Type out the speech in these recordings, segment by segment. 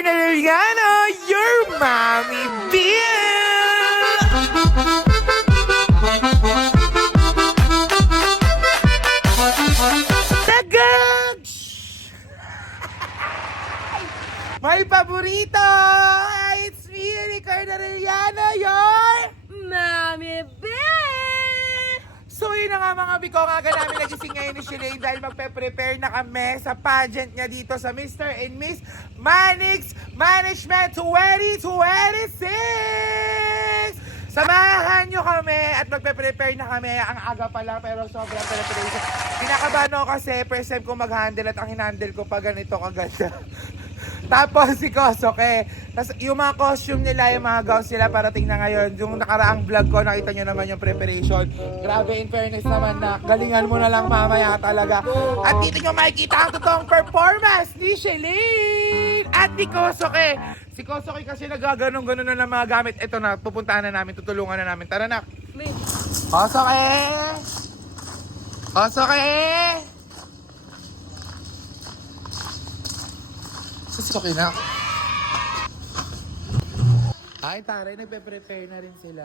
Arellano, your mommy Bill! Tagag! May paborito! It's me, Ricardo Arellano, your Mami Bear! So yun na nga mga biko, nga namin nagising ngayon ni Shalane dahil magpe-prepare na kami sa pageant niya dito sa Mr. and Miss Manix Management 2026! Samahan nyo kami at magpe-prepare na kami. Ang aga pa lang pero sobrang preparation. Kinakabahan ako kasi first time ko mag-handle at ang hinandle ko pa ganito kaganda. Tapos si Kosoke. Tapos yung mga costume nila, yung mga gowns nila parating na ngayon. Yung nakaraang vlog ko, nakita nyo naman yung preparation. Grabe, in fairness naman na galingan mo na lang mamaya talaga. At dito nyo makikita ang totoong performance ni Shalane at ni Kosoke. Si Kosoke kasi nagaganong-ganon na ng mga gamit. Ito na, pupuntahan na namin, tutulungan na namin. Tara na. Kosoke! Kosoke! Kosoke na. Ay, taray, nagpe-prepare na rin sila.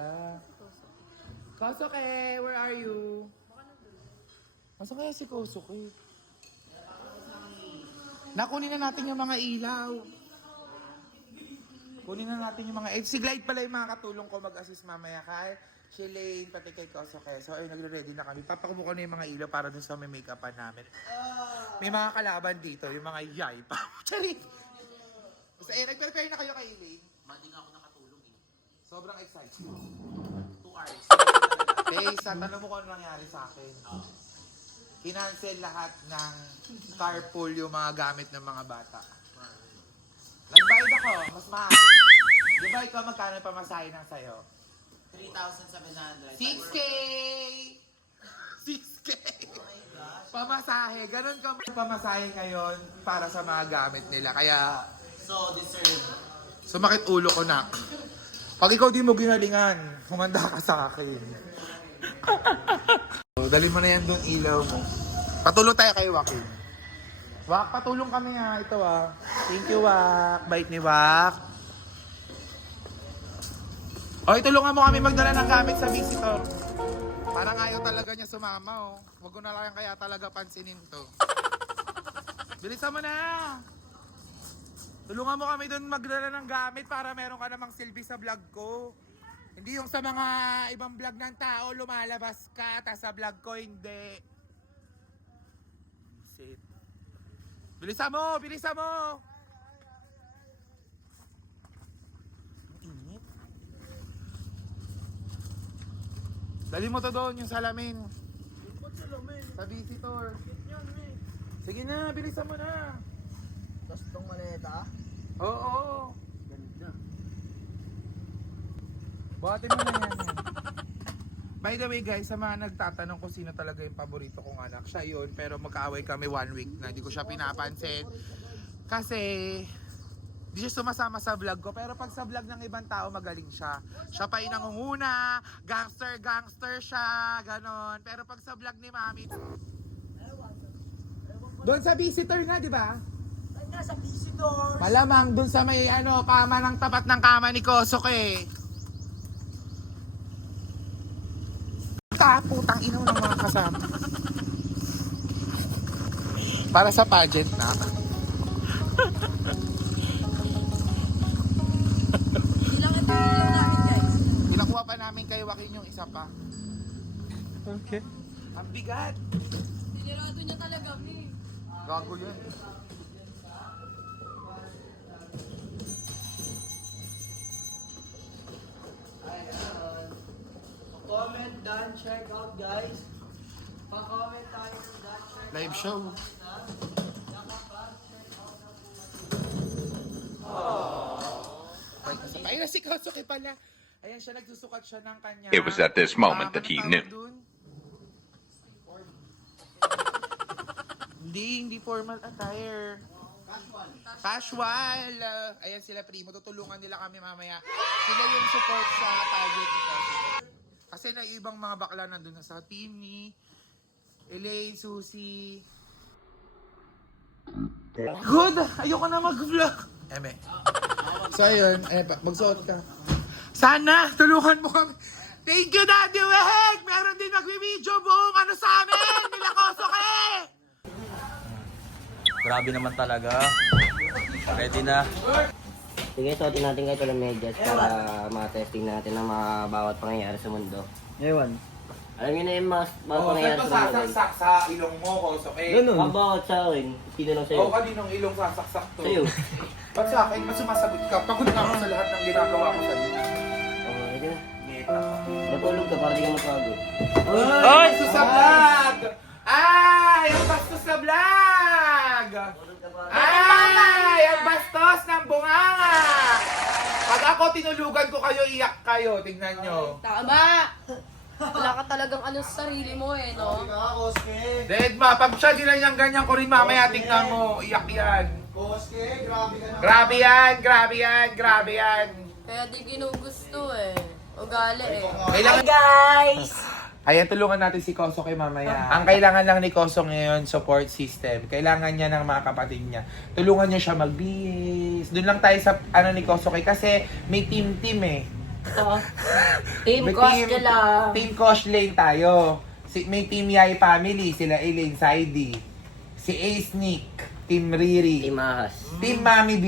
Kosoke, where are you? Masa kaya si Kosoke? Nakunin na natin yung mga ilaw. Kunin na natin yung mga... si Glide pala yung mga katulong ko mag-assist mamaya kay Shalane, pati kay Kosoke. So, ay, nagre-ready na kami. Papakubo ko na yung mga ilaw para dun sa may make-upan namin. May mga kalaban dito, yung mga yay pa. Charit! Basta, nag-prepare na kayo kay Elaine. Hindi nga ako nakatulong eh. Sobrang excited. 2 hours. Eh, sa tanong mo kung ano nangyari sa akin. Kinancel lahat ng carpool yung mga gamit ng mga bata. Nagbayad ako, mas mahal. Di ba ikaw magkano pamasahe ng sayo? 3,700. 6K! 6K! Pamasahe. Ganun ka pamasahe ngayon para sa mga gamit nila. Kaya, So, deserve. sumakit ulo ko, nak. Pag ikaw di mo ginalingan, humanda ka sa akin. Dali mo na yan doon, ilaw mo. Patulong tayo kay Joaquin. Wak, patulong kami ha. Ito Thank you, Wak. Bait ni Wak. O, itulungan mo kami magdala ng gamit sa visitor. Parang ayaw talaga niya sumama, Huwag ko na lang kaya talaga pansinin to. Bilisan mo na. Tulungan mo kami doon magdala ng gamit para meron ka namang silbi sa vlog ko. Hindi yung sa mga ibang vlog ng tao, lumalabas ka, tas sa vlog ko hindi. Sit. Bilisan mo! Bilisan mo! Ang init. Dali mo to doon, yung salamin. Sa visitor. Sige na, bilisan mo na. Tapos itong maleta. Oo. Ganda. Buhatin mo na yan. By the way guys, sa mga nagtatanong kung sino talaga yung paborito kong anak, siya yun. Pero magkaaway kami 1 week na hindi ko siya pinapansin. Kasi hindi siya sumasama sa vlog ko. Pero pag sa vlog ng ibang tao, magaling siya. Siya pa yung nangunguna, gangster siya, ganon. Pero pag sa vlog ni Mami, doon sa visitor na, di ba? Nasa visitor. Malamang doon sa may kama ng tapat ng kama ni Kosoke. Putang ina mo ng mga kasama. Para sa pageant na. Ilang ito namin, guys. Pinakuha pa namin kay Joaquin yung isa pa. Okay. Ang bigat. Sinirado niya talaga, Mi. Gago yun. Comment done, check out guys. Pa-comment tayo ng done, check Live show. Ay, na si Kosoke pala. Ayan siya, nagsusukat siya ng kanya. It was at this moment that he knew. Hindi formal attire. Casual. Ayan sila Primo, tutulungan nila kami mamaya. Sila yung support sa pageant nito. Kasi na ibang mga bakla nandun na sa team ni Elaine, Susie. Good! Ayoko na mag-vlog. Eme. So ayun, magsuot ka. Sana, tulungan mo kami. Thank you, Daddy Weg! Meron din nagwi-video buong ano sa amin! Nilakoso ka Grabe naman talaga. Ready na. Sige, suotin natin kahit walang medyas para ma-testing natin ang mga bawat pangyayari sa mundo. Ewan. Alam niyo na yung mga bawat pangyayari sa mundo. sasaksak sa ilong mo, Koso K? Ang bawat sa akin, sino lang sa'yo? Oo, kaninong ilong sasaksak to? Sa'yo. Ba't sa akin, mas sumasagot ka? Pagod na ako sa lahat ng ginagawa ko sa'yo. Ito na. Matulog ka para di ka mapagod. Ay! Bastos sa vlog! Ay! Ang bastos sa vlog! Ay! Ang bastos ng bunganga! Pag ako tinulugan ko kayo, iyak kayo. Tingnan nyo. Tama! Wala ka talagang ano sa sarili mo eh, no? Deadma, pag siya ganyan ko rin mamaya, tingnan mo. Iyak yan. Grabe yan, grabe yan, grabe yan. Kaya di ginugusto eh. Ugali eh. Kailangan... Guys! Ayan, tulungan natin si Koso kay mamaya. Ang kailangan lang ni Koso ngayon, support system. Kailangan niya ng mga kapatid niya. Tulungan niya siya magbihis. Doon lang tayo sa ano ni Koso kay kasi may team eh. Team May Coskela. Team Kosh Lane tayo. May team Yai Family, sila Elaine Saidi. Si Ace Nick, Team Riri. Team Ahas. Team Mami B,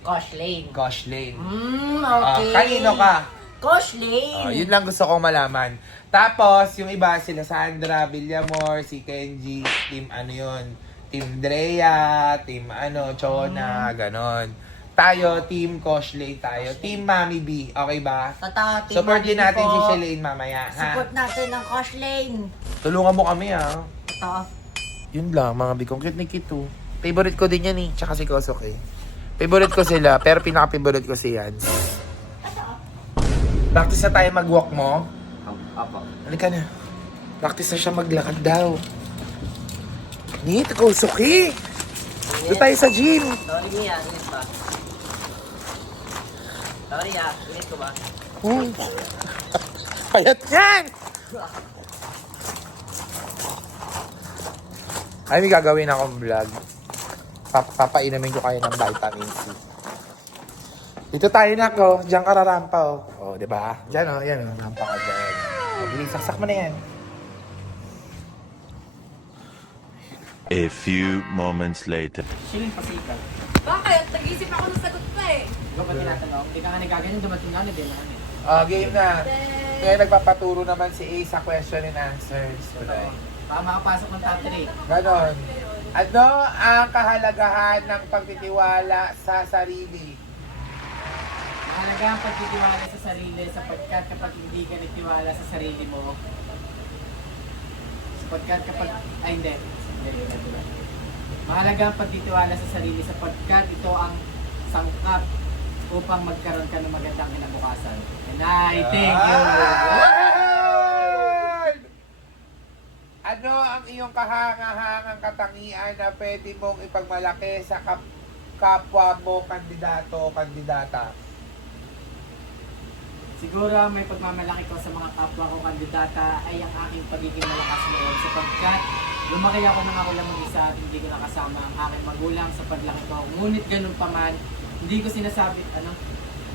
Kosh Lane. Kosh Lane. Okay. Kanino ka? Kosh Lane. Yun lang gusto kong malaman. Tapos, yung iba, sila Sandra, Villamor, si Kenji, team ano yun, team Drea, team ano, Chona, ganon. Tayo, team Kosh Lane tayo. Team Mami B, okay ba? Tata, Team Support din Mami B natin po. si Shalane mamaya, ha? Support natin ang Kosh Lane. Tulungan mo kami, ha? Ito. Yun lang, mga bikong cute ni Kito. Favorite ko din yan, eh. Tsaka si Kosoke. Favorite ko sila, pero pinaka-favorite ko si Yan. Practice na tayo mag-walk mo. Apa. Halika na. Practice na siya maglakad daw. Neat, Kosoke. Doon tayo sa gym. Sorry Mia, init ba? Sorry init ko ba? Payat yan! Ay, may gagawin akong vlog. Papainamin ko kayo ng vitamin C. Dito tayo na ko. Diyan ka rarampa, oh. Oh, di ba? Diyan, oh. Yan, oh. Rampa ka dyan. Oh, bilis, saksak mo na yan. A few moments later. Siling pasikat. Bakit? Tag-isip ako ng sagot pa eh. Ikaw ba tinatanong? Hindi ka nga nagaganyan, dumating nga, hindi naman eh. Game na. Kaya nagpapaturo naman si A sa question and answers. Today. Baka makapasok ng top 3. Ganon. Ano ang kahalagahan ng pagtitiwala sa sarili? Mahalaga ang pagtitiwala sa sarili sapagkat kapag hindi ka nagtiwala sa sarili mo, mahalaga ang pagtitiwala sa sarili sapagkat ito ang sangkap upang magkaroon ka ng magandang kinabukasan. And I thank you. Ano ang iyong kahangahangang katangian na pwede mong ipagmalaki sa kapwa mo kandidato o kandidata? Siguro ang may pagmamalaki ko sa mga kapwa ko kandidata ay ang aking pagiging malakas loob sapagkat lumaki ako nang ako lang mag-isa at hindi ko nakasama ang aking magulang sa paglaki ko. Ngunit ganun pa man, hindi ko sinasabi,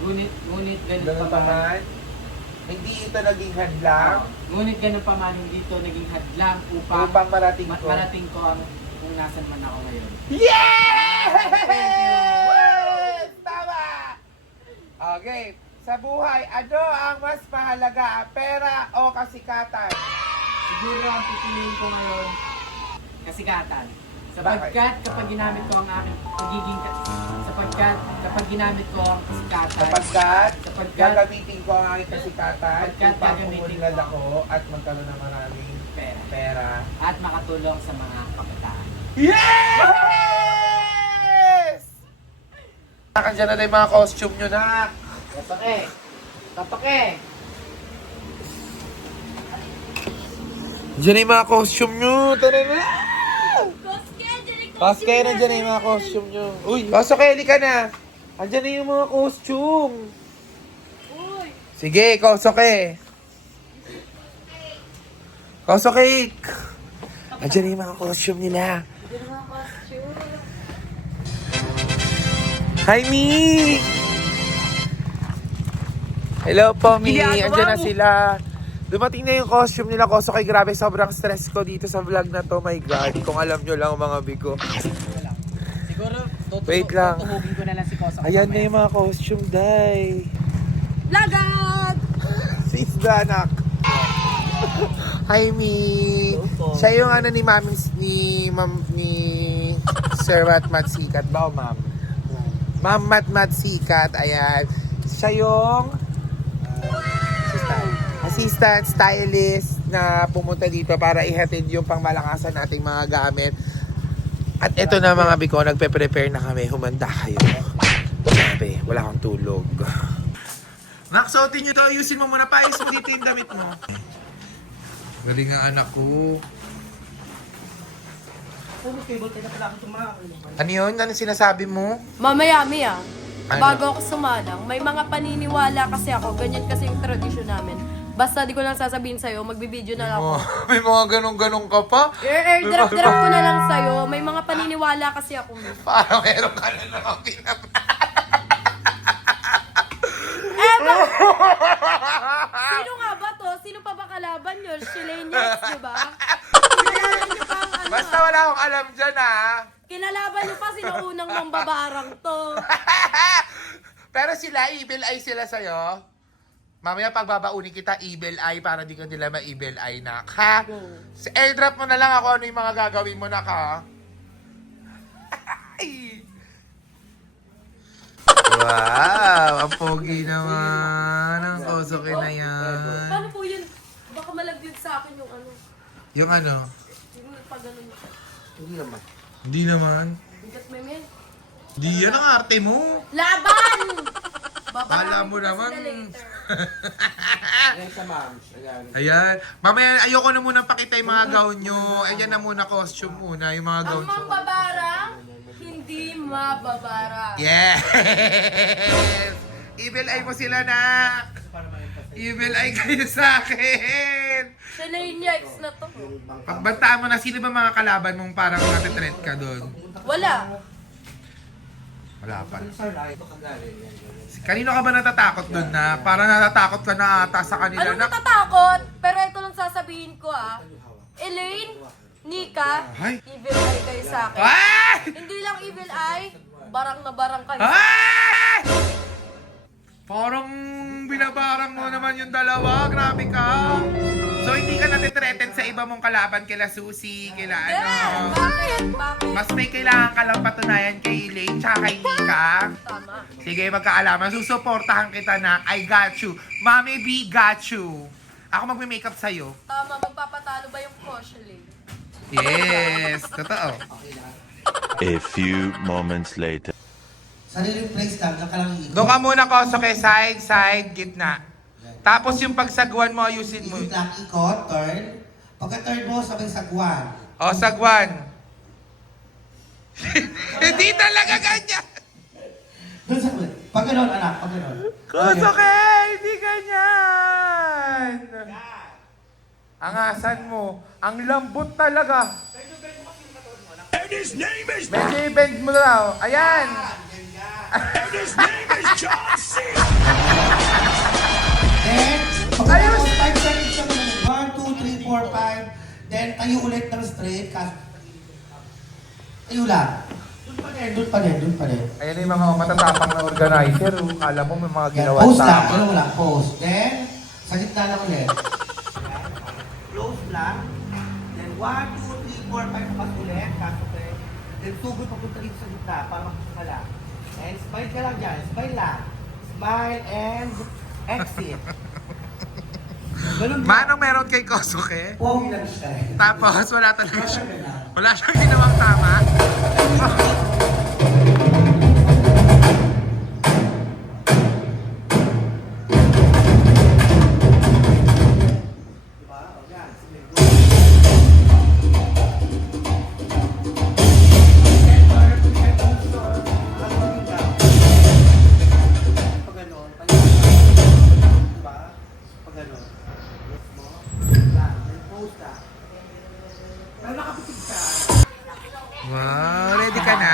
ngunit ganun pa man, Hindi ito naging hadlang ngunit ganun pa man, hindi ito naging hadlang upang upang marating ko. marating ko ang kung nasan man ako ngayon. Yes! Tama! Okay. Sa buhay, ano ang mas mahalaga? Pera o kasikatan? Siguro ang pipiliin ko ngayon, kasikatan. Sapagkat kapag ginamit ko ang aking Sapagkat sapagkat gagamitin ko ang aking kasikatan Sapagkat upang gagamitin umunlad ako at magkaroon ng maraming pera. at makatulong sa mga kabataan. Yes! Nakandyan na tayo mga costume nyo na. Kapake! Diyan na yung mga costume nyo. Tara na! Koske, Koske, nandiyan na yung mga costume nyo. Uy, Koske, ka na. Andyan na yung mga costume. Uy! Sige, Koske. Koske. Andyan na yung mga costume nila. Hi, Mi! Hello po, Mi. Andiyan na sila. Dumating na yung costume nila, Koso. Kay grabe, sobrang stress ko dito sa vlog na to. My God, kung alam nyo lang mga bigo. Siguro, Wait lang. tutuhugin ko na lang si Kosa. Ayan na yung mga costume, day. Lagad! Sis Danak. Hi, Mi. Siya yung ano ni Mami, ni Sir Mat Sikat ba o Ma'am? Ma'am Mat Sikat, ayan. Siya yung assistant stylist na pumunta dito para ihatid yung pangmalakasan nating mga gamit. At ito na mga biko, nagpe-prepare na kami. Humanda kayo. Sabi, wala kang tulog. Max, suotin nyo to. Ayusin mo muna. Paayos mo dito yung damit mo. Galing ang anak ko. Ano yun? Ano sinasabi mo? Mamaya, Mia. Ano? Bago ako sumalang, may mga paniniwala kasi ako. Ganyan kasi yung tradisyon namin. Basta di ko lang sasabihin sa'yo, magbibideo na lang ako. May mga ganong-ganong ka pa? Airdrop ko na lang sa'yo. May mga paniniwala kasi ako. Parang meron ka na naman pinapa. Sino nga ba to? Sino pa ba kalaban nyo? Shileniacs, di ba? Kinalaban nyo pa ang ano. Basta wala akong alam dyan, ha? Kinalaban nyo pa sino unang mambabarang to. Pero sila, evil eye sila sa'yo. Mamaya pagbabaunin kita, evil eye para di ka nila ma-evil eye, nak, ha? Sa airdrop mo na lang ako ano yung mga gagawin mo, nak, ha? Wow! Ang pogi naman. Ang Kosoke na yan. Paano po yun? Baka malagdid sa akin yung ano. Yung ano? Yung pag ganun. Hindi naman. Bigat may men. Di yan ang arte mo. Laban! Kala Babahan mo ko pa naman. sila later. Ayan. Mamaya, ayoko na muna pakita yung mga gown nyo. Ayan na muna costume muna, yung mga Ang gown nyo. mambabarang, hindi mababarang. Yes! Evil eye mo sila, nak. Evil eye kayo sa akin. Shileniacs na to. Pagbantaan mo na, sino ba mga kalaban mong parang natitreat ka doon? Wala. Wala pa. Kanino ka ba natatakot doon na? Parang natatakot ka na ata sa kanila. Anong natatakot? Pero ito lang sasabihin ko Elaine, Nika, Ay. evil eye kayo sa akin. Ay! Hindi lang evil eye, barang na barang kayo. Ay! Parang binabarang mo naman yung dalawa. Grabe ka. So, hindi ka natitreaten sa iba mong kalaban kila Susie, kila ano. Bakit? Bakit? Mas may kailangan ka lang patunayan kay Elaine tsaka kay Nika. Tama. Sige, magkaalaman. Susuportahan kita na I got you. Mommy B got you. Ako magme-makeup sa'yo. Tama, magpapatalo ba yung Koshling? Yes, totoo. A few moments later. Sariling place lang, diyan ka lang iikot. Doon ka muna, Kosoke. Side, gitna. Tapos yung pagsagwan mo, ayusin mo. Ikot lang, ikot, turn. Pagka-turn mo, sabay sagwan. O, sagwan. Hindi talaga ganyan. Doon sa kulit. Pag gano'n, anak, pag gano'n. Kosoke, hindi ganyan. Angasan mo. Ang lambot talaga. Medyo i-bend mo daw. Ayan. Then, pagka-tapos 5 seconds ka naman. 1, 2, 3, 4, 5. Then, tayo ulit ng straight. Tayo lang. Doon pa din. Ayan yung mga matatapang na organizer. Kala mo may mga Then, ginawa pose lang, tama. ano lang, pose. Then, sa gitna lang ulit. Close lang. Then, 1, 2, 3, 4, 5, papas ulit. Kasoke. Then, tugod papunta dito sa gitna para makakala. And smile ka lang dyan. Smile lang. Smile and exit. Ganun lang. Manong meron kay Kosoke? Pogi lang siya. Tapos wala talaga siya. Wala siyang ginawang tama. Wow, ready ka na?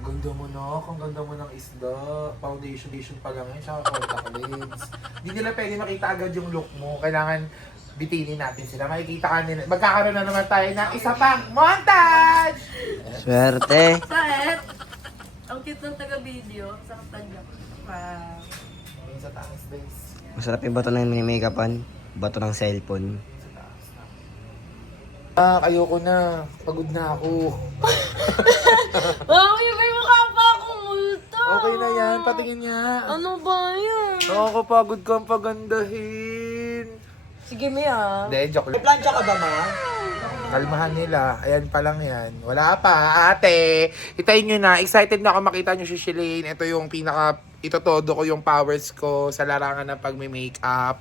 Ganda mo na, ang ganda mo ng isda. Foundation pa lang yun, tsaka contact lens. Hindi nila pwede makita agad yung look mo. Kailangan bitinin natin sila. Makikita ka nila. Magkakaroon na naman tayo ng isa pang montage! Swerte! Sait! Ang cute ng taga-video. Sa katanya. Wow. Ayun sa taas, guys. Masarap yung bato na yung mini-makeupan. Bato ng cellphone. Ayoko na. Pagod na ako. Mami, may mukha pa akong multo. Okay na yan. Patingin niya. Ano ba yan? Nakakapagod kang pagandahin. Sige, Mia. Hindi, joke lang. Plancha ka ba, ma? Kalmahan nila. Ayan pa lang yan. Wala pa. Ate, itayin nyo na. Excited na ako makita nyo si Shalane. Ito yung pinaka... Ito todo ko yung powers ko sa larangan ng pagme-makeup.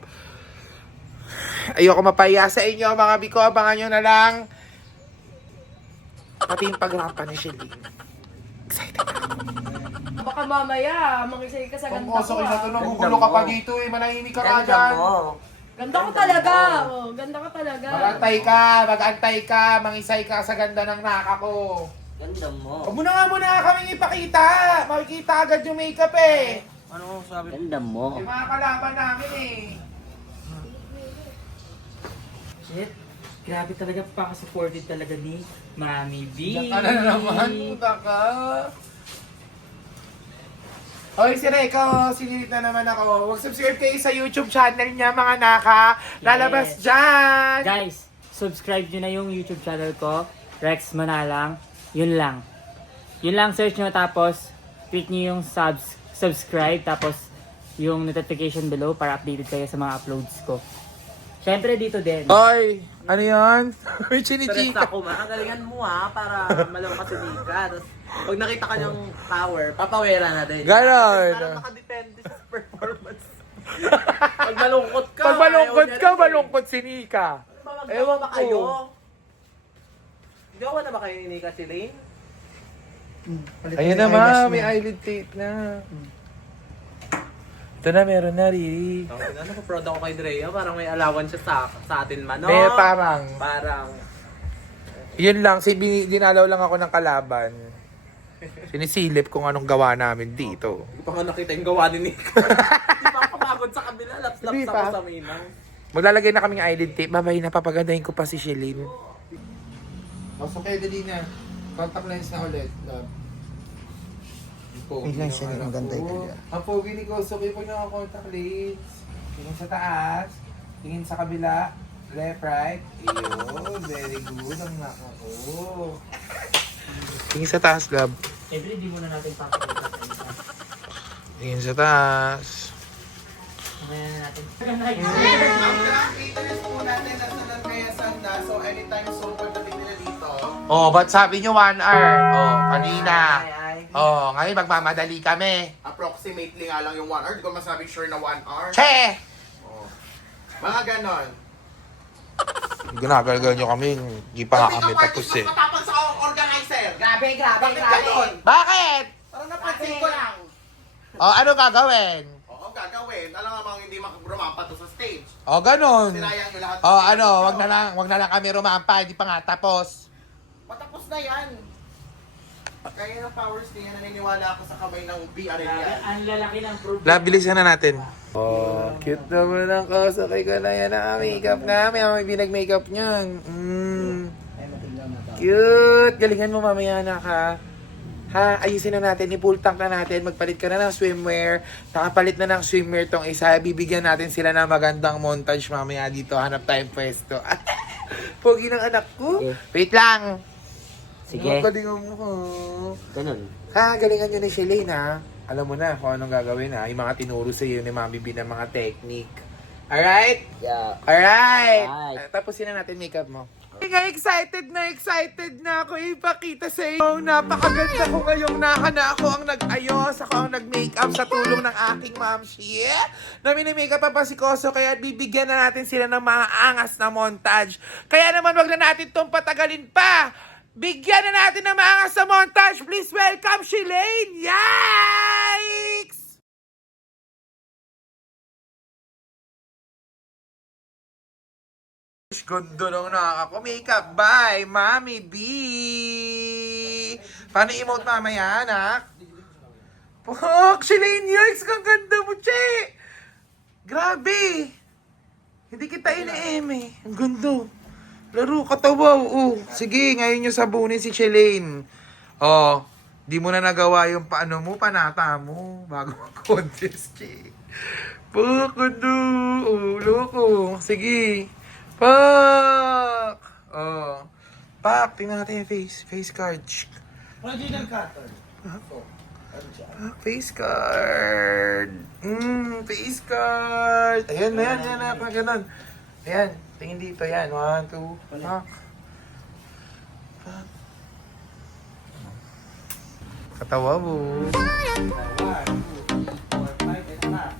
Ayoko mapaya sa inyo mga biko. Abangan nyo na lang. Pati yung pagrampa ni Shalane. Excited na ako. Baka mamaya, makisay ka sa ganda ko. Kayo na to. Nagugulo ka pa dito eh. Manahimik ka ka dyan. Ganda ko talaga. Oh, ganda ka talaga. Mag-antay ka. Mangisay ka sa ganda ng naka ko. Ganda mo. Huwag mo na nga muna kaming ipakita. Makikita agad yung makeup eh. Ano sabi? Ganda mo. Yung mga kalaban namin eh. Shit. Grabe talaga, pakasupported talaga ni Mami B. Diyan ka na naman. Puta ka. Hoy, si Reka, sinilit na naman ako. Huwag subscribe kayo sa YouTube channel niya, mga naka. Lalabas Yes. dyan. Guys, subscribe nyo na yung YouTube channel ko, Rex Manalang. Yun lang. Yun lang, search nyo tapos click nyo yung subscribe tapos yung notification below para updated kayo sa mga uploads ko. Syempre dito din. Hoy, ano yan? May chinichika. Ako, ma. Ang galingan mo ha, para malaw ka sa ka. Tapos, pag nakita ka niyang power, papawera na din. Ganon. Para nakadepende sa performance. Pag malungkot ka. Pag malungkot ayaw ka, niya rin. malungkot si Nika. Ewan Ewan ba ko. kayo? Gawa na ba kayo ni Nika si Lane? Ayun na ma, may eyelid tape na. Ito na, meron na, Riri. Ano po, proud ako kay Drea. Parang may allowance siya sa atin man, no? May parang, Parang, yun lang, dinalaw lang ako ng kalaban. Sinisilip kung anong gawa namin dito. hindi pa ko nakita yung gawa ni Nika. Hindi pa ako pagod sa kabila. Laps-laps Hindi ako pa. sa minang. Maglalagay na kaming eyelid tape. Babay na, papagandahin ko pa si Shalene. So, kaya dali na. Contact lens na ulit. Pogi ng anak ko. Ang pogi ni Kosuke pag naka-contact lens. Tingin sa taas. Tingin sa kabila. Left, right. Ayun. Very good. Ang naka ko. Tingin sa taas, love. Siyempre, di muna natin papakita sa isa. Tingin sa taas. Mamaya na natin. Ang interest po natin nasa lang kaya sanda. So, anytime so, pagdating nila dito. Oh, ba't sabi nyo 1 hour? Oh, kanina. Oh, ngayon magmamadali kami. Approximately nga lang yung 1 hour. Di ko masabing sure na 1 hour. Che! Mga ganon. Ginagalgal nyo kami. Hindi pa nga kami tapos eh. Matapang sa organizer. Grabe. Bakit ganon? Bakit? Parang napansin ko lang. Oh, ano gagawin? Oo, gagawin. Alam nga mga hindi rumampa to sa stage. Oh, ganun. Sinayang nyo lahat. Oh, ano, wag na lang kami rumampa. Hindi pa nga tapos. Matapos na yan. Kaya ng powers niya, naniniwala ako sa kamay ng BR Grabe, yan. ang lalaki ng proof. Bilisan na natin. Oh, cute naman ang kasakay ka na yan na makeup namin. May binag-makeup niyan. Cute! Galingan mo mamaya na ka. Ha, ayusin na natin, i-full tank na natin, magpalit ka na ng swimwear, nakapalit na ng swimwear tong isa, bibigyan natin sila ng magandang montage mamaya dito, hanap tayong pwesto. Pogi ng anak ko. Wait lang. Sige. Galingan mo ko. Ganun. Ha, galingan nyo ni Shalane ha. Alam mo na kung anong gagawin ha, yung mga tinuro sa iyo ni Mami B ng mga technique. Alright? Yeah. Alright! Alright. Tapusin na natin makeup mo. Excited na ako ipakita sa inyo. Napakaganda ko ngayong naka na ako ang nag-ayos, ako ang nag-makeup sa tulong ng aking mamshi. Na mini-makeup pa si Koso, kaya bibigyan na natin sila ng mga angas na montage. Kaya naman wag na natin itong patagalin pa. Bigyan na natin ng mga angas na montage. Please welcome Shalane. Yikes! Ganda ng nakaka-makeup by Mami B. Paano emote mamaya, anak? Fuck! Shalane Yerks! Ang ganda mo, che! Grabe! Hindi kita ini-eme. Ang ganda. Laro, katawaw. Oh. Sige, ngayon nyo sabunin si Shalane. Oh, di mo na nagawa yung paano mo, panata mo. Bago mag-contest, che. Fuck, ganda. Oh, loko. Sige. Fuck! Oh. Pak, tingnan natin yung face. Face card. Original cutter. Face card. Face card. Ayan na yan, yan na. Ganun. Ayan, tingin dito yan. 1, 2, pak. Pak. Katawa mo. 1, 2, 3, 4, 5, and up.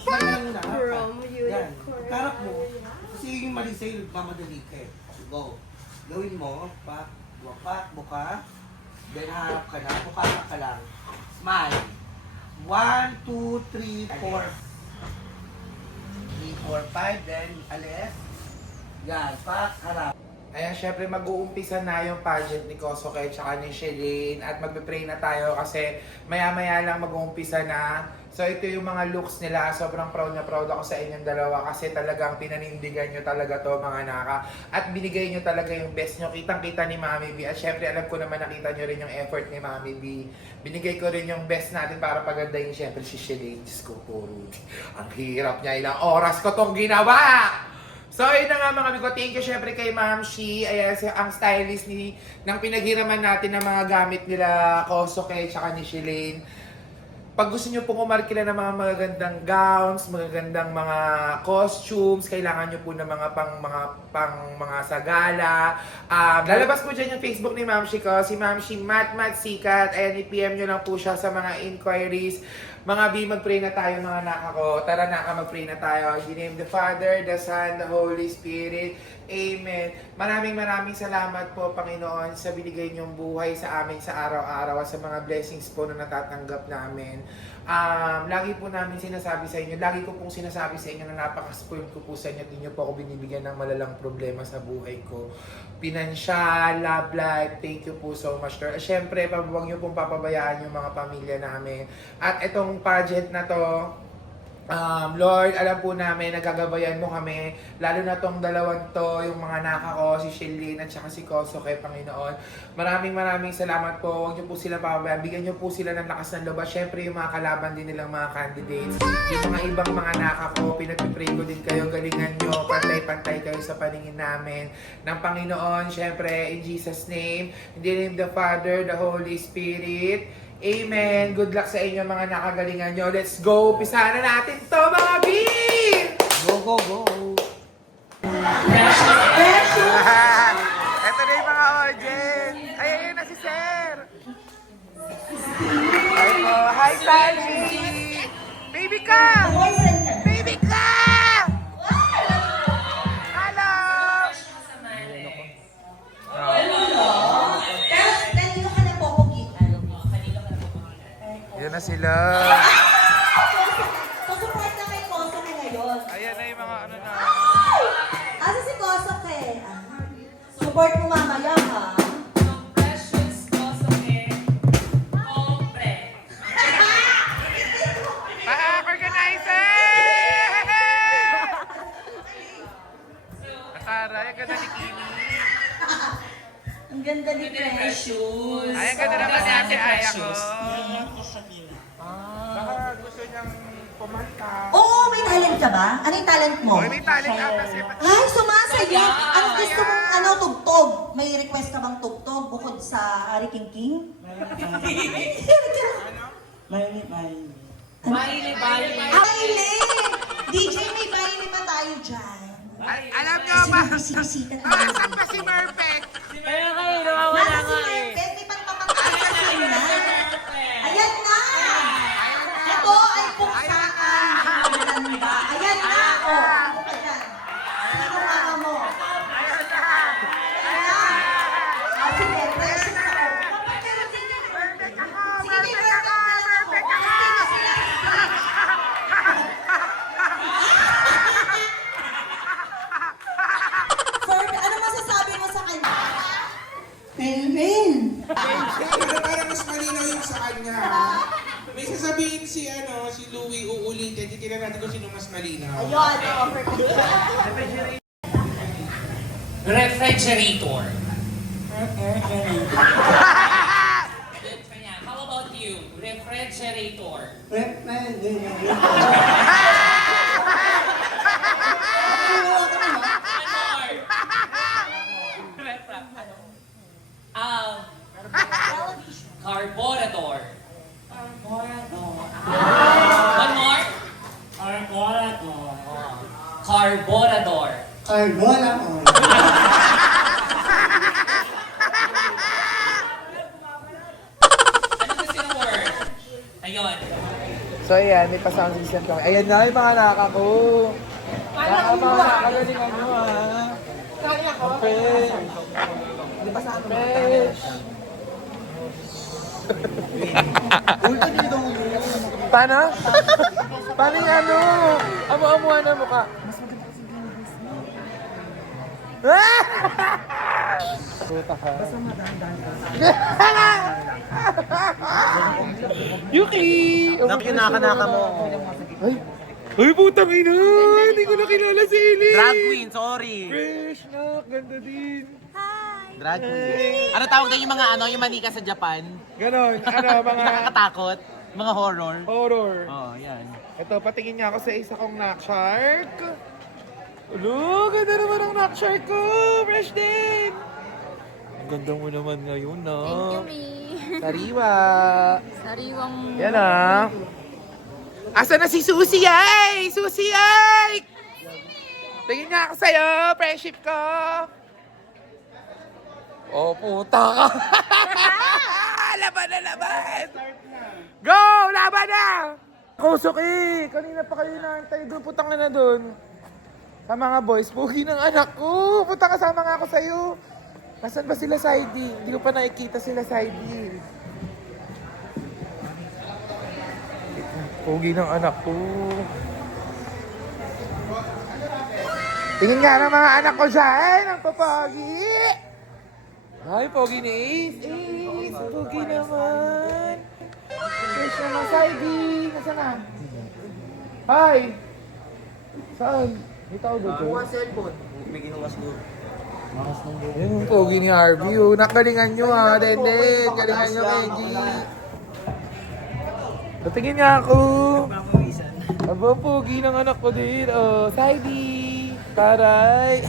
Smile lang muna, ha? From Yan. unicorn. Karap mo. Kasi yung mali sa'yo, mamadali ka eh. Go. Gawin mo, pak, buka. Then harap ka na, buka ka lang. Smile. 1, 2, 3, 4. 3, 4, 5, then alis. Yan, pak, harap. Ayan, syempre mag-uumpisa na yung pageant ni Kosoke at ni Shalane at magpe-pray na tayo kasi maya-maya lang mag-uumpisa na. So ito yung mga looks nila. Sobrang proud na proud ako sa inyong dalawa kasi talagang pinanindigan nyo talaga to mga naka. At binigay nyo talaga yung best nyo. Kitang-kita ni Mami B. At syempre alam ko naman nakita nyo rin yung effort ni Mami B. Binigay ko rin yung best natin para pagandahin syempre si Shalane. Diyos ko po, Rudy. Ang hirap niya. Ilang oras ko tong ginawa! So, ayun na nga mga bigo. Thank you syempre kay Ma'am Shi. Ayan, ang stylist ng pinaghiraman natin ng mga gamit nila, Kosoke, tsaka ni Shalane. Pag gusto nyo pong umarkila ng mga magagandang gowns, magagandang mga costumes, kailangan nyo po ng mga mga sagala. Lalabas po dyan yung Facebook ni Ma'am Shi ko. Si Ma'am Shi, Mat Sikat. Ayan, i-PM nyo lang po siya sa mga inquiries. Mga B, mag-pray na tayo mga naka ko. Tara naka, mag-pray na tayo. In the name of the Father, the Son, the Holy Spirit. Amen. Maraming salamat po, Panginoon, sa binigay niyong buhay sa amin sa araw-araw at sa mga blessings po na natatanggap namin. Lagi po namin sinasabi sa inyo, lagi ko pong sinasabi sa inyo na napaka-spoiled ko po sa inyo at inyo po ako binibigyan ng malalang problema sa buhay ko. Pinansyal, love life, thank you po so much, Lord. Siyempre, huwag niyo pong papabayaan yung mga pamilya namin. At itong pageant na to, Lord, alam po namin, nagagabayan mo kami, lalo na tong dalawang to, yung mga naka ko, si Shalane at saka si Kosoke, Panginoon. Maraming salamat po. Huwag niyo po sila pababayaan. Bigyan niyo po sila ng lakas ng loob. Siyempre, yung mga kalaban din nilang mga candidates. Yung mga ibang mga naka ko, pinag-pray ko din kayo. Galingan niyo, pantay-pantay kayo sa paningin namin ng Panginoon. Siyempre, in Jesus' name, in the name of the Father, the Holy Spirit. Amen. Good luck sa inyo mga nakagalingan nyo. Let's go. Pisahan na natin to mga B! Go. Ito na yung mga audience. Ayun na si Sir. Hi po. Hi, Sanji. Baby ka! Baby ka! Hello! Yan na sila. Support na kay Kosoke ngayon. Ayan na yung mga ano na. Asa si Kosoke? Support mo mamaya ha. Organizer! Nakaray, ang ganda ni Kimi. Ang ganda ni Precious. Ay, ang ganda naman ni Ate Aya ko. Baka gusto niyang kumanta. Oo, may talent ka ba? Ano yung talent mo? May talent ka kasi. Ay, sumasayaw! Ang gusto mong tugtog? May request ka bang tugtog bukod sa Ari King King? Baile! DJ, may baile pa tayo dyan. Alam niyo ba? Sinisita tayo. Nasaan pa si Perfect? Nasa si Merpet, may pagpapangkala sa kanya. Ayan na! Ito ay puksaan ng maganda. Ayan na! O, ano ka dyan? Sino mama mo? Ayan! O, sige, precious ako. Pero sige, perfect ako. Sige, perfect na lang ako. O, sige na sila. Ferb, ano masasabi mo sa kanya? Melvin! si Louie uulitin. Titignan natin kung sino mas malinaw. Ayun, offer ka. Refrigerator. How about you? Refrigerator. Carburetor. One more. Carburetor. Ano gusto ng word? Ayun. So ayan, may pa-sound system kami. Ayan na yung mga naka ko. Nakakagalingan nyo ha. Kaya ko. Fresh. Di ba sa fresh? Paano? Paano yung ano? Amo-amuhan na mukha. Mas maganda kasi puta ka. Basta Yuki! Nakinaka-naka mo. Ay! Ay, putang ina! Hindi ko nakilala si Eli! Drag queen, sorry. Fresh, nak! Ganda din! Drag queen. Ano tawag doon yung mga ano, yung manika sa Japan? Ganon, ano, mga Nakakatakot? Mga horror? horror. Oh, yan. Ito, patingin niya ako sa isa kong knock shark. Ulo, ganda naman ang knock shark ko! Fresh din! Ang ganda mo naman ngayon, no? Thank you, Mi. Sariwa! Sariwang... Yan ah. Asa na si Susie ay? Susie ay! Tingin nga ako sa'yo, friendship ko. Oh, puta ka. Laban na laban. Go! Laban na! Kusuki! Kanina pa kayo naantay doon. Putang na doon. Sa mga boys, pugi ng anak ko. Puta kasama nga ako sa'yo. Nasaan ba sila side? Hindi ko pa nakikita sila side. Pogi ng anak ko. Tingin nga ng mga anak ko dyan, ang papagi. Ay, pogi ni Ace. Ace, pogi naman. Fresh naman, Saidi. Nasaan na? Hi. Saan? May tao ba ito? May ginawa siguro. Yan yung pogi ni Harvey. Oh. Nakalingan nyo ha, Denden. Galingan nyo, Kenji. Patingin nga ako. Aba, pogi ng anak ko din. Oh, Saidi. Taray.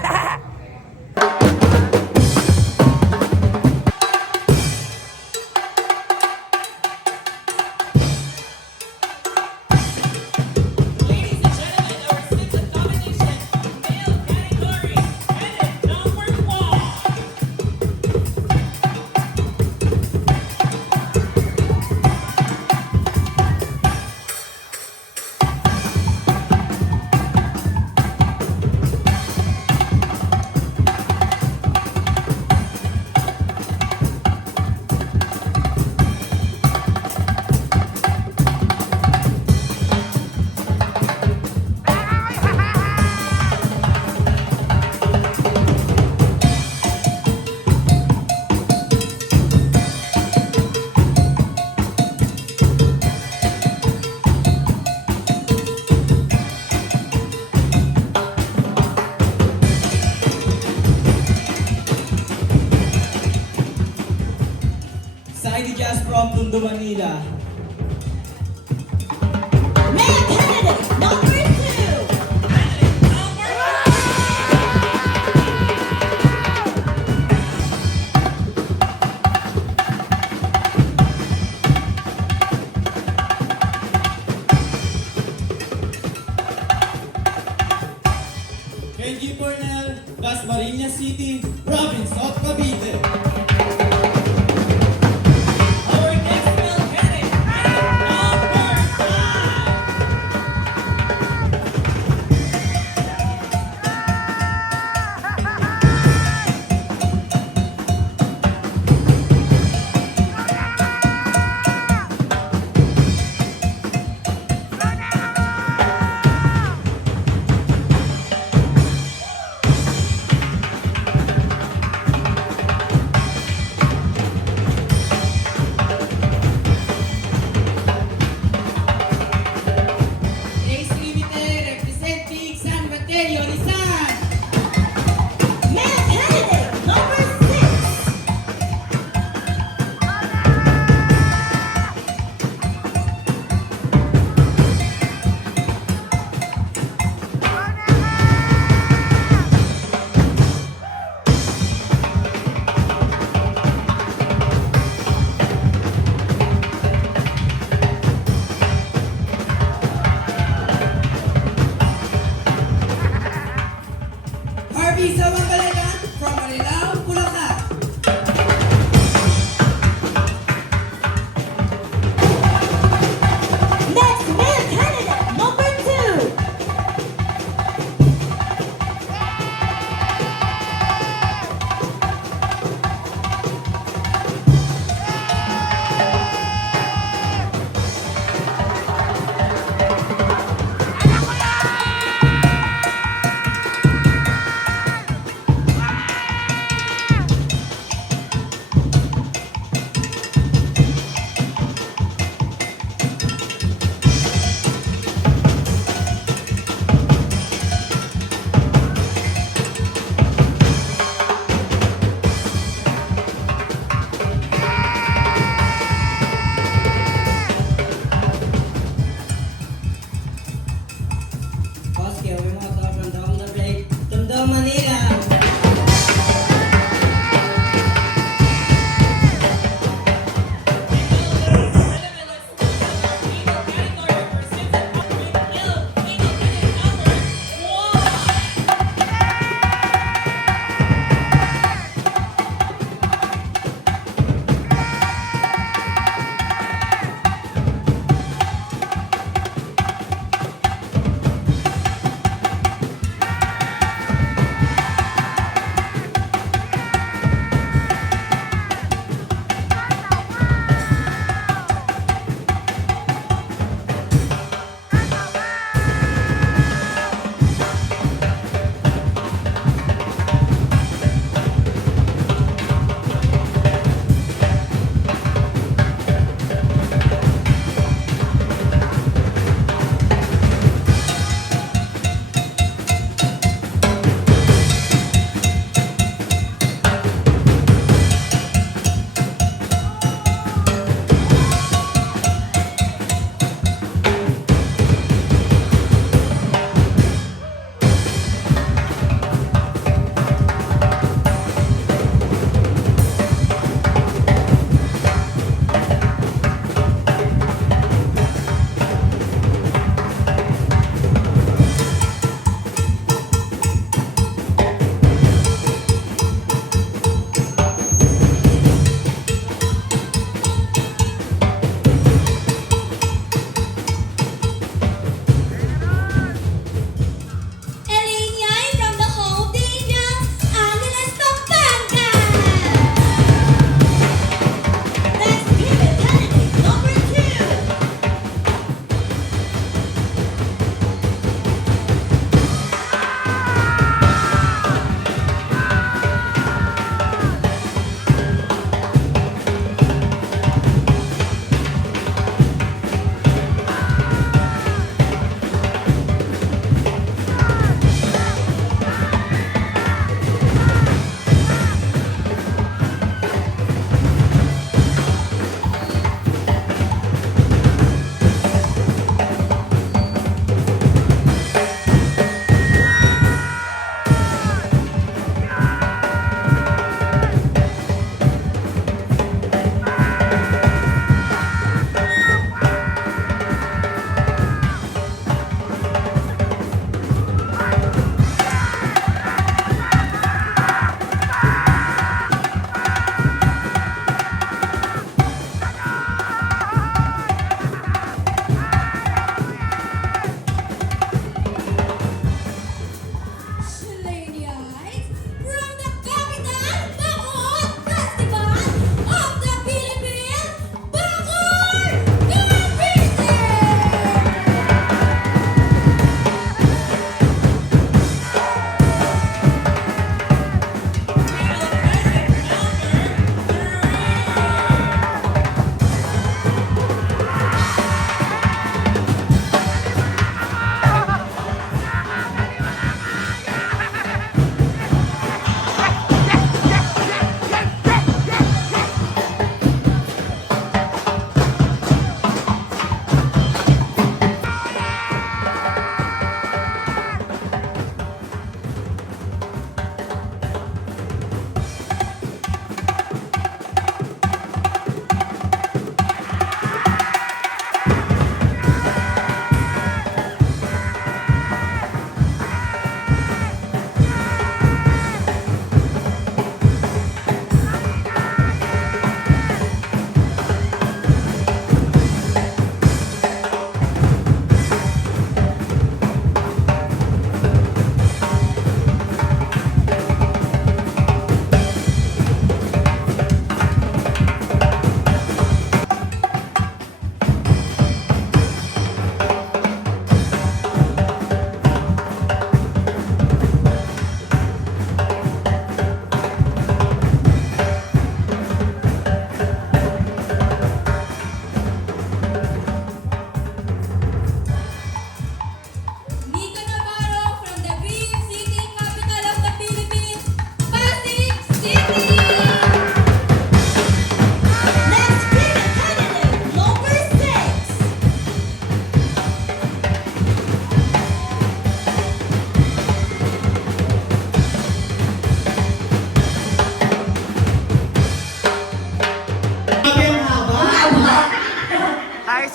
Ladies and gentlemen, our six of domination, male category, headed number 1. Side Jazz from Tondo, Manila. Male candidate number 2. Kenji Cornell, Dasmariñas City, Province of Cavite. Our next male candidate, headed number 5. Tondo, Manila.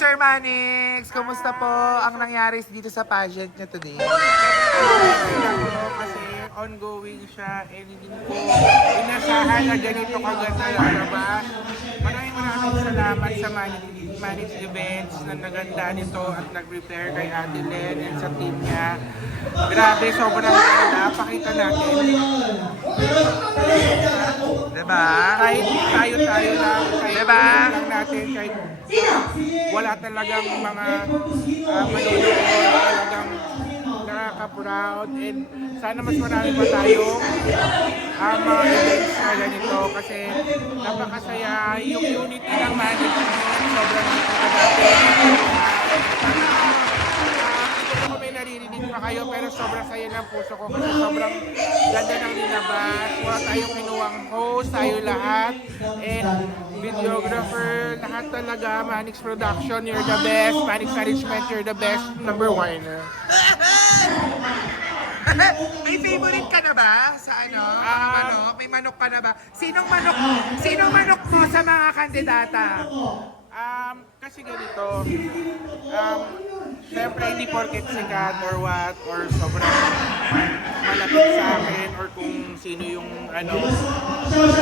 Sir Manix, kumusta po ang nangyari dito sa pageant niya today? Kasi ongoing siya and hindi ko inasahan na ganito kaganda lalabas. Maraming salamat sa Manix Events na naganda nito at nag-prepare kay Ate Len and sa team niya. Grabe, sobrang ganda. Pakita natin. Diba? Kahit tayo lang, kahit Diba? lang natin, kahit wala talagang mga manonood, talagang nakaka-proud and sana mas marami pa tayong mga events na ganito kasi napakasaya yung unity ng management, sobrang nakita natin. Hindi ko may naririnig pa kayo pero sobrang saya ng puso ko kasi sobrang ganda ng linabas. Wala tayong kinuwang host, tayo lahat and videographer, lahat talaga. Manix Production, you're the best. Manix Management, you're the best. Number 1. May favorite ka na ba sa ano? Manok? May manok ka na ba? Sinong manok mo sa mga kandidata? Kasi ganito, siyempre hindi porket sikat or what, or sobrang malapit sa akin, or kung sino yung ano,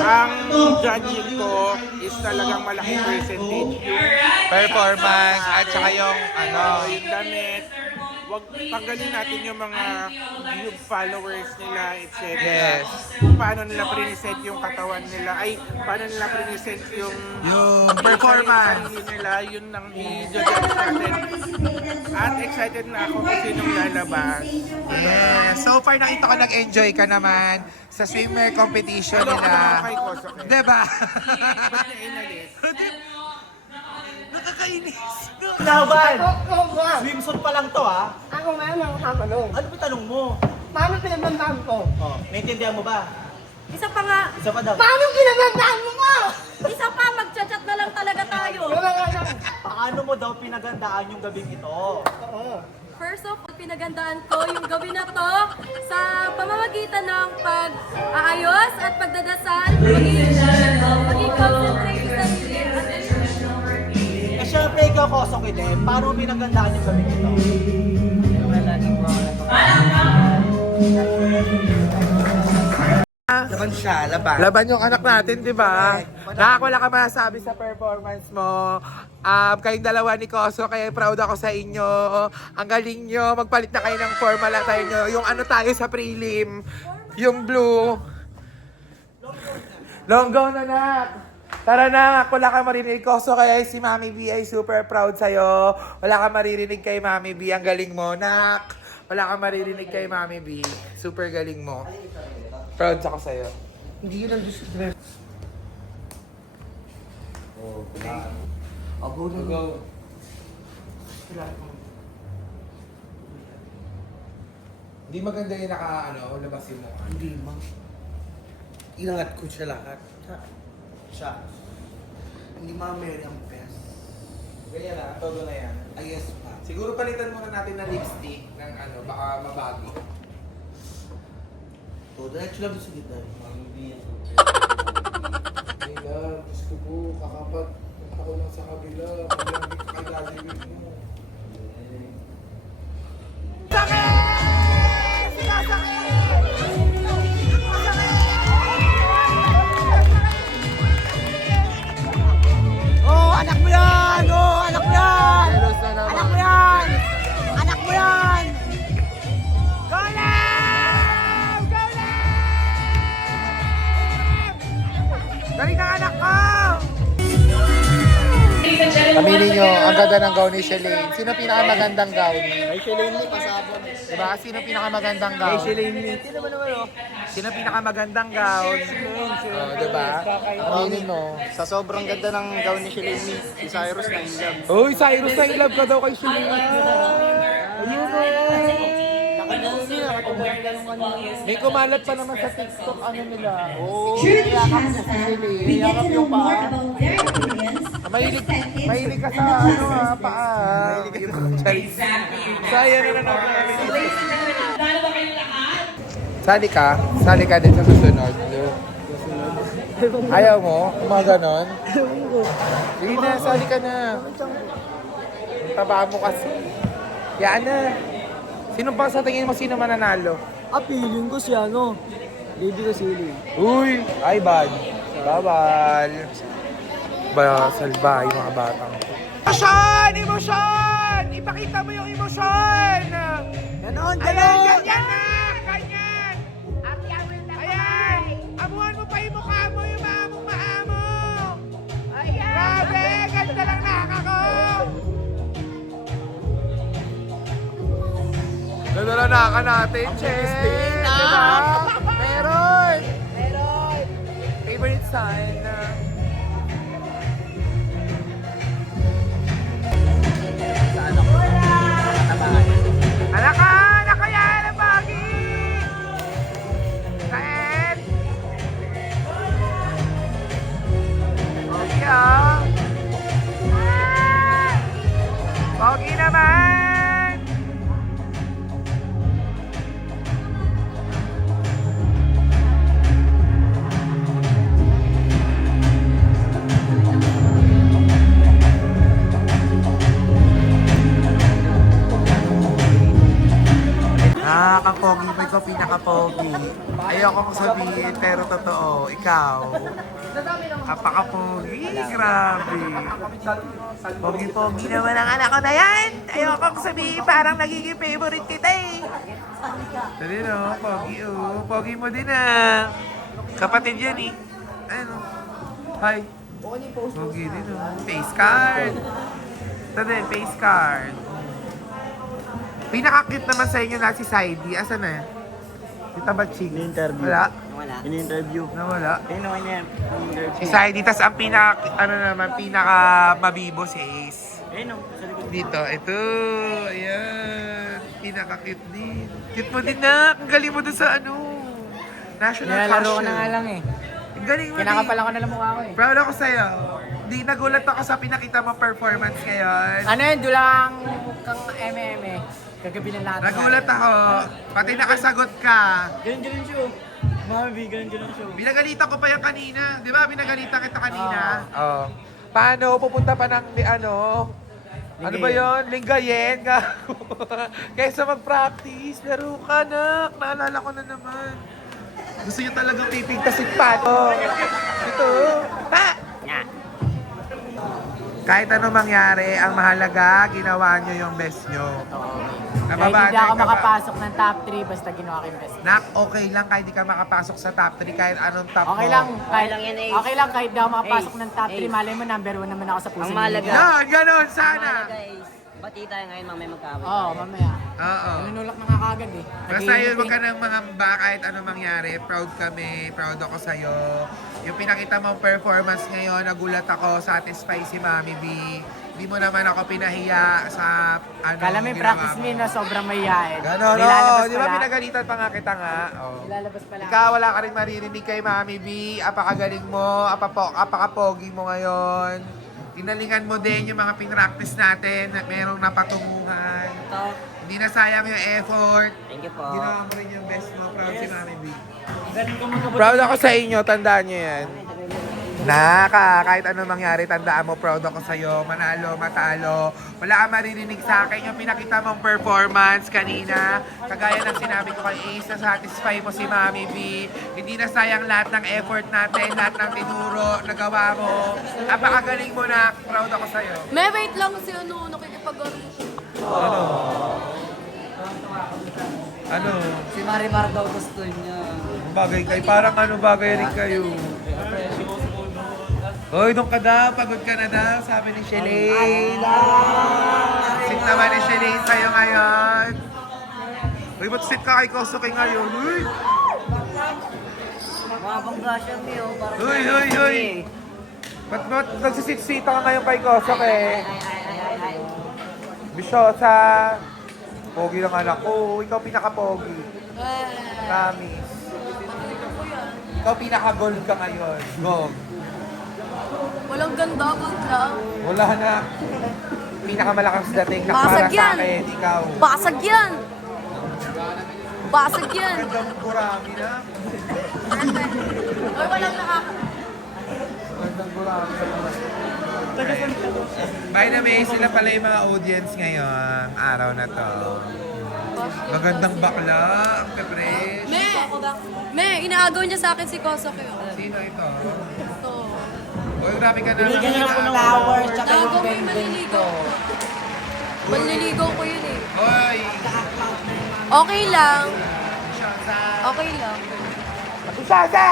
ang judging ko is talagang malaking percentage yung Performance at saka yung ano. yung damit. Wag tanggalin natin yung mga yung followers nila, etc. Yes. Kung paano nila present yung katawan nila, ay paano nila present yung performance. sarili nila, yun ang i-judge natin. At excited na ako kung sinong lalabas. Yes. So far nakita ko nag-enjoy ka naman sa swimwear competition Ano ako naman nila. kay Kosoke? Diba? Ba't niya inalis? Nakakainis. Laban! Swimsuit pa lang to ha. Ako ngayon ang hamalong. Ano ba tanong mo? Paano pinagandaan ko? Oh, naintindihan mo ba? Isa pa nga, Isa pa daw. Paano pinagandaan mo nga? isa pa, magchat-chat na lang talaga tayo. Wala nga lang. Paano mo daw pinagandaan yung gabing ito? Oo. First of all, pinagandaan ko yung gabi na to sa pamamagitan ng pag-aayos at pagdadasal, maging concentrate sa sarili at Eh syempre ikaw, Kosoke din. Paano mo pinagandaan yung gabing ito? Laban siya, laban. Laban yung anak natin, di ba? Wala ka masabi sa performance mo. Kayong dalawa ni Koso, kaya proud ako sa inyo. Ang galing nyo. Magpalit na kayo ng formula tayo nyo. Yung ano tayo sa prelim. Yung blue. Long go na, nak. Tara na, wala ka maririnig. Koso, kaya si Mami B ay super proud sa'yo. Wala ka maririnig kay Mami B. Ang galing mo, nak. Wala ka maririnig kay Mami B. Super galing mo. Proud ako sa'yo. Hindi yun ang distress. Go na go. Hindi maganda yung labasin mo. Hindi ma. Inangat ko siya lahat. Siya. Hindi ma-Mary ang best. Ganyan na, todo na yan. Ay, yes pa. Siguro palitan muna natin ng lipstick ng baka mabago. So, diretso lang sa gitna. Hey love, Diyos ko po, kakapag ako lang sa kabila, pag-lambing ka kagagawin mo. Oh, anak mo yan! Oh, anak mo yan! Anak mo yan! Anak mo yan! Go lang! Go lang! Galing ng anak ko! Aminin nyo, ang ganda ng gown ni Shalane. Sino pinakamagandang gown? Ay, Shalane mo, pasabon. Diba? Sino pinakamagandang gown? Ay, Shalane mo. Sino ba naman, oh? Sino pinakamagandang gown? Oh, diba? Aminin mo. Sa sobrang ganda ng gown ni Shalane, si Cyrus na in love. Uy, Cyrus, na in love ka daw kay Shalane. Ayun o. May kumalat pa naman sa TikTok, ano nila. Oo, niyakap mo si Shalane. Niyakap yung paa. Mahilig ka sa paa. Sayang na naman. Sali ka din sa susunod. Ayaw mo? Mga ganon? Sige na, sali ka na. Taba mo kasi. Yan na. Sino ba sa tingin mo sino mananalo? Feeling ko si Baby ko sili. Uy! Ay, bad. Bawal. Ba, salba yung mga batang. Emosyon! Emosyon! Ipakita mo yung emosyon! Ganon, Ayan, ganyan na! Ganyan! Ayan! Amuhan mo pa yung mukha mo, yung maamong maamo! Ayan! Grabe! Ganda lang nakako! Ganda lang naka natin, Che! Diba? Meron! Meron! Favorite sign na... Anak ka! Anak ka yan! Ang bagi! Kain! Pogi ah! Pogi naman! Nakakapogi pa ito, pinakapogi. Ayoko mong sabihin, pero totoo, ikaw. Napakapogi, grabe. Pogi-pogi naman ang anak ko na yan. Ayoko mong sabihin, parang nagiging favorite kita eh. Dali no, pogi oh. Pogi mo din ah. Kapatid yan eh. Ayun oh. Hi. Pogi din oh. Face card. Ito din, face card. Pinaka-cute naman sa inyo na si Saidi. Asan na? Kita ba, Ching? In-interview. Wala? In-interview. Nawala? Ayun naman yan. Si Saidi, tas ang pinaka-mabibo si Ace. Ayun sa likod. Dito, ito. Ayan. Pinaka-cute din. Cute mo din na. Ang galing mo dun sa National Nilalaro ko Fashion. na nga lang eh. Ang galing mo din. Kinakapalan ko na lang mukha ko eh. Proud ako sa'yo. Di nagulat ako sa pinakita mo performance ngayon. Ano yun, dulang kang MM. Kagabi na lahat. Nagulat ako. Pati nakasagot ka. Ganun siya. Mami, ganun siya. Binagalitan ko pa yan kanina. Di ba? Binagalitan kita kanina. Oo. Paano? Pupunta pa ng ano ba yun? Lingayen. Kaysa mag-practice, laro ka na. Naalala ko na naman. Gusto nyo talagang pipigtasin pa. Ito. Pa! Kahit ano mangyari, ang mahalaga, ginawa nyo yung best nyo. Kahit hindi ako makapasok ng top 3, basta ginawa ko yung best. Nak, okay lang kahit di ka makapasok sa top 3, kahit anong top mo. Okay lang, kahit, lang yan, Ace. okay lang kahit di ako makapasok Ace. ng top 3, Ace. malay mo number 1 naman ako sa puso. Ang mahalaga. Yan, ganun, sana. Guys, bati tayo ngayon, mamaya magkawin. Oo, mamaya. Oo. Nanunulak na nga kagad eh. Basta yun, huwag ka nang mangamba kahit ano mangyari. Proud kami, proud ako sa'yo. Yung pinakita mong performance ngayon, nagulat ako, satisfied si Mami B. Hindi mo naman ako pinahiya sa Kala mo yung ginawa practice mo. me na sobrang mayayain. Ganon, Nilalabas di ba pala. pinagalitan pa nga kita nga? Oh. Nilalabas pala. Ikaw, wala ka rin maririnig kay Mami B. Apakagaling mo, apakapogi mo ngayon. Tinalingan mo din yung mga pinractice natin na merong napatunguhan. Hindi na sayang yung effort. Thank you po. Ginawa mo rin yung best mo. Proud si Mami B. Galing ko magkabot. Proud ako sa inyo, tandaan nyo yan. Kahit ano mangyari, tandaan mo, proud ako sa'yo. Manalo, matalo. Wala kang maririnig sa akin. Yung pinakita mong performance kanina, kagaya ng sinabi ko kay Ace, na-satisfy mo si Mami B. Hindi na sayang lahat ng effort natin, lahat ng tinuro, nagawa mo. Napakagaling mo na, proud ako sa'yo. May wait lang si nakikipag-ari. Ano? Si Marimar daw gusto niya. Bagay kayo, parang bagay rin kayo. Hoy, doon ka daw, pagod ka na daw, sabi ni Shelane. Sit naman ni Shelane sa'yo ngayon. Hoy, ba't sit ka kay Kosuke ngayon? Hoy! Mabangga siya, Mio. Hoy! Ba't nagsisitsita ka ngayon kay Kosuke? Bisyosa. Pogi lang anak ko. Ikaw pinaka-pogi. Promise. Ikaw pinaka-gold ka ngayon. Gold. Walang ganda, good lang. Wala na. Pinakamalakas dating na Basag para sa yan. akin, ikaw. Basag yan! Basag yan! Gandang kurami na. Ay, walang nakaka... Gandang kurami na. By the way, sila pala yung mga audience ngayong araw na to. Magandang bakla, ang pe-fresh. inaagaw niya sa akin si Kosok yun. Sino ito? Ito. Uy, grabe ka na. Binigyan niya ako ng flowers, tsaka yung Agaw mo yung bend maliligaw. Maliligaw ko yun eh. Uy! Okay lang. Okay lang. Usasa!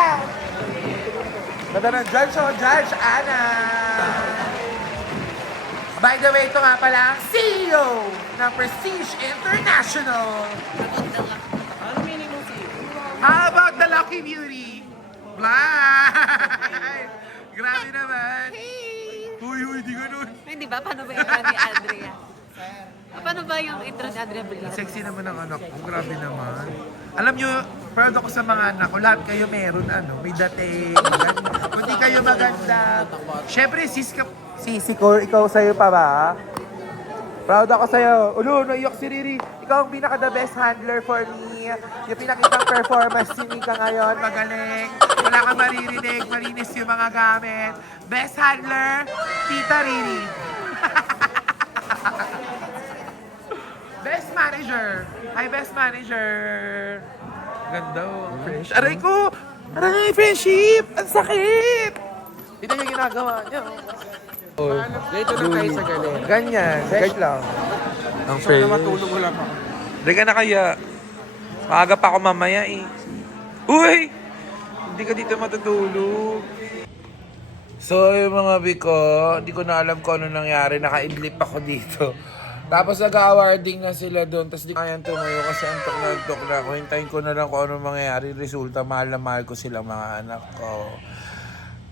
Ganda ng judge, oh, Judge Ana! By the way, ito nga pala ang CEO ng Prestige International. Ano meaning mo siya? How about the Lucky Beauty? Blind! Grabe naman. Uy, di ganun. Hindi ba? Paano ba yung ni Andrea? Paano ba yung intro ni Andrea Bello? Sexy naman ang anak ko. Grabe naman. Alam nyo, proud ako sa mga anak ko. Lahat kayo meron, may dating. Kung di kayo maganda. Siyempre, sisi ko, ikaw sa'yo pa ba? Proud ako sa'yo. Ulo, naiyak si Riri. Ikaw ang pinaka-the best handler for me. Yung pinakitang performance si Mika ngayon. Magaling. Wala kang maririnig. Malinis yung mga gamit. Best handler, Tita Riri. Best manager. Hi, best manager. Ganda, French. Aray ko! Aray, friendship! Ang sakit! Ito yung ginagawa niya. Oh, dito na tayo sa galing. Ganyan, search lang. Ang friend. So, na matulog ko lang ako. Hindi ka na kaya. Maaga pa ako mamaya eh. Uy! Hindi ka dito matutulog. So, yung mga biko, hindi ko na alam kung ano nangyari. Naka-idlip ako dito. Tapos nag-awarding na sila doon. Tapos di ko kayang tumayo kasi antok na ako. Hintayin ko na lang kung ano mangyayari. Resulta, mahal na mahal ko sila mga anak ko.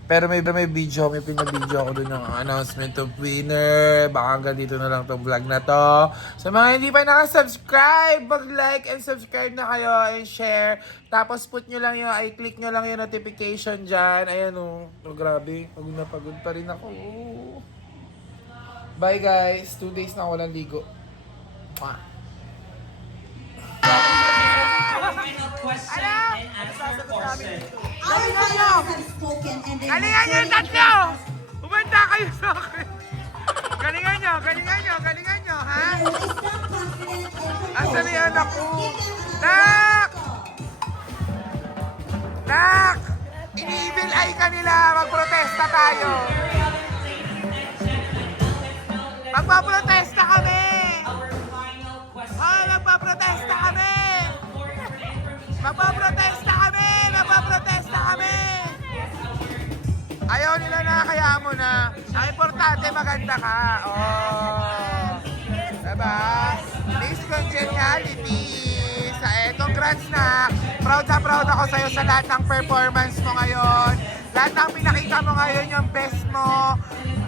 Pero may video, may pinabidyo ako doon ng announcement of winner. Baka hanggang dito na lang tong vlog na to. Sa mga hindi pa nakasubscribe, mag-like and subscribe na kayo and share. Tapos click nyo lang yung notification dyan. Ayan o. Oh, grabe. Pagod na pagod pa rin ako. Bye guys. 2 days na ako walang ligo. Final question and answer portion. Our finalists have spoken and they Galingan nyo yung tatlo! Umanda kayo sa akin. Galingan nyo, ha? Asa na yung anak ko? Nak! Nak! Ini-evil eye ka nila. Magprotesta tayo. Magpaprotesta kami! Magpaprotesta kami! Magpaprotesta kami! Ayaw nila na, kaya mo na. Ang importante, maganda ka. Oh. Diba? Miss Congeniality. Congrats na. Proud ako sa'yo sa lahat ng performance mo ngayon. Lahat ng pinakita mo ngayon, yung best mo.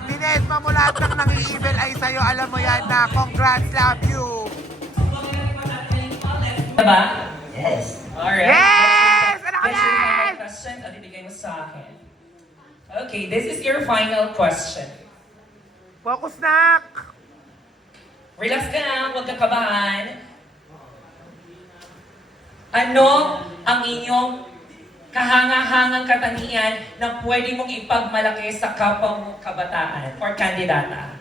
Dinedma mo lahat ng nang-i-evil ay sa'yo. Alam mo yan na. Congrats, love you. Diba? Yes. Alright. Yes! Ano ka This is your yan? final question at ibigay mo sa akin. Okay, this is your final question. Focus, Nak. Relax ka na, huwag kang kabahan. Ano ang inyong kahanga-hangang katangian na pwede mong ipagmalaki sa kapwa mong kabataan or kandidata?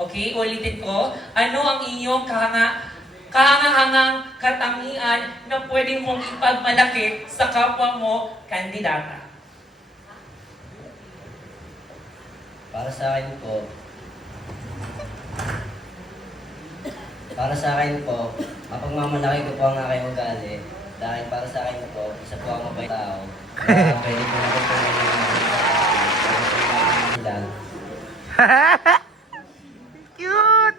Okay, ulitin ko. Ano ang inyong kahanga-hangang katangian na pwede mong ipagmalaki sa kapwa mo kandidata? Para sa akin po, mapagmamalaki ko po ang aking ugali. Dahil para sa akin po, isa po ang mabait tao. Kaya pwede po natin po lang. Cute!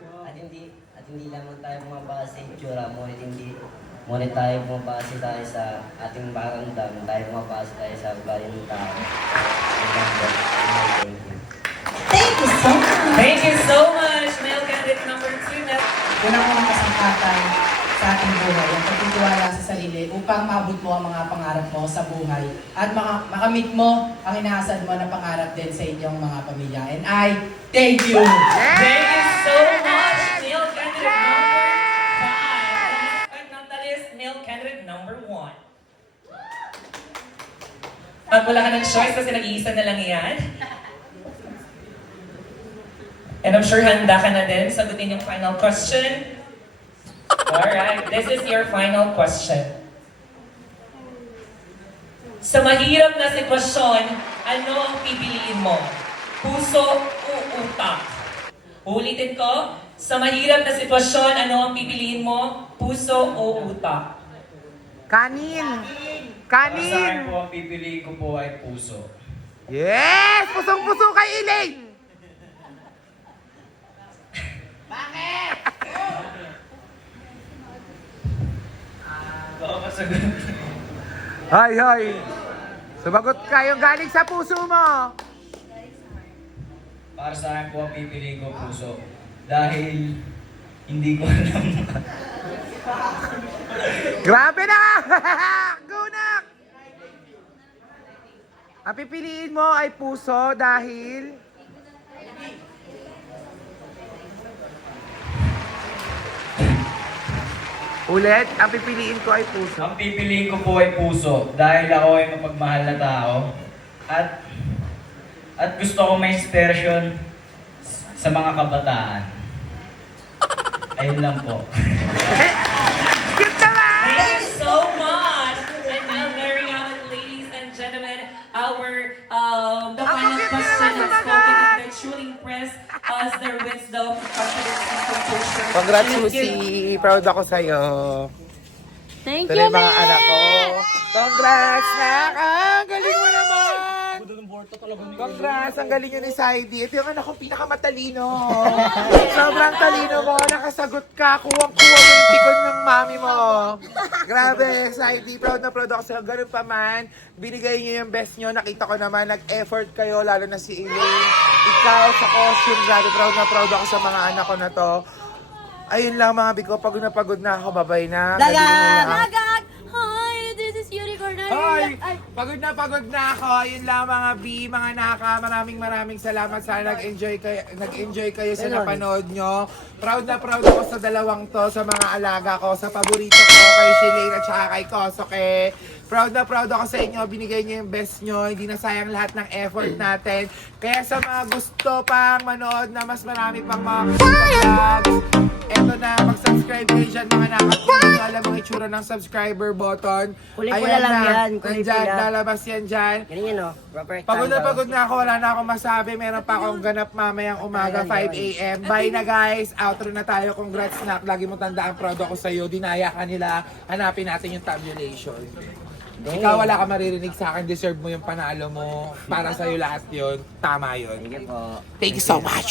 At hindi lamang tayo bumabase sa itsura, ngunit tayo bumabase tayo sa ating paramdam, tayo bumabase tayo sa ugali ng tao. Thank you so much. Thank you so much, male candidate number 2. Unang-unang kasangkatan sa ating buhay, ang pagtitiwala sa sarili upang maabot mo ang mga pangarap mo sa buhay at makamit mo ang inaasad mo na pangarap din sa inyong mga pamilya. And I thank you! Thank you so much, male candidate number 5. And not that is male candidate number 1. At wala ka ng choice kasi nag-iisa na lang yan. And I'm sure handa ka na din sagutin yung final question. Alright, this is your final question. Sa mahirap na sitwasyon, ano ang pipiliin mo? Puso o utak? Ulitin ko, sa mahirap na sitwasyon, ano ang pipiliin mo? Puso o utak? Kanin! Para sa akin Kanin! po, ang pipiliin ko po ay puso. Yes! Pusong-puso kay Elaine! Baka masagot. Hay, hay! Sumagot ka yung galing sa puso mo! Para sa akin po, ang pipiliin ko puso. Dahil hindi ko alam. Grabe na! Gunak! Ang pipiliin mo ay puso dahil... Ulit, ang pipiliin ko ay puso. Ang pipiliin ko po ay puso. Dahil ako ay mapagmahal na tao. At gusto ko may inspirasyon sa mga kabataan. Ayun lang po. Cute naman! Thank you so much! And now, very ladies and gentlemen, the final question is spoken that truly impressed us, their wisdom, confidence, and composure. Congrats, Susie! Proud ako sa'yo. Thank Ito na yung mga anak ko. Congrats, Nak! Ang galing mo naman! Congrats! Ang galing yun ni Saidi. Ito yung anak ko pinakamatalino. Sobrang talino mo. Nakasagot ka. Kuwang-kuwa mo yung tikon ng mami mo. Grabe, Saidi. Proud na proud ako sa'yo. Ganun pa man. Binigay niyo yung best niyo. Nakita ko naman. Nag-effort kayo. Lalo na si Elaine. Ikaw sa costume. Grabe, proud na proud ako sa mga anak ko na to. Ayun lang mga biko. Pagod na ako. Babay na. Galing mo lang. Hi, this is Unicorn. Hoy! Pagod na ako. Yun lang mga B, mga naka. Maraming salamat. Sana nag-enjoy kayo sa napanood nyo. Proud na proud ako sa dalawang to, sa mga alaga ko, sa paborito ko, kay Shelane at saka kay Kosoke. Proud na proud ako sa inyo. Binigay nyo yung best nyo. Hindi na sayang lahat ng effort natin. Kaya sa mga gusto pang manood na mas marami pang mga vlogs, eto na, mag-subscribe kayo dyan mga nakakita. Alam ang itsura ng subscriber button. Kulay-pula lang yan, Nandyan, lalabas yan dyan. Ganun yun, no? Proper Pagod na ako, wala na akong masabi. Meron pa akong ganap mamayang umaga, 5 a.m. Bye na guys, outro na tayo. Congrats Nak, lagi mo tandaan, proud ako sa'yo. Dinaya ka nila, hanapin natin yung tabulation. Ikaw wala ka maririnig sa akin, deserve mo yung panalo mo. Para sa'yo lahat yun, tama yun. Sige po. Thank you so much!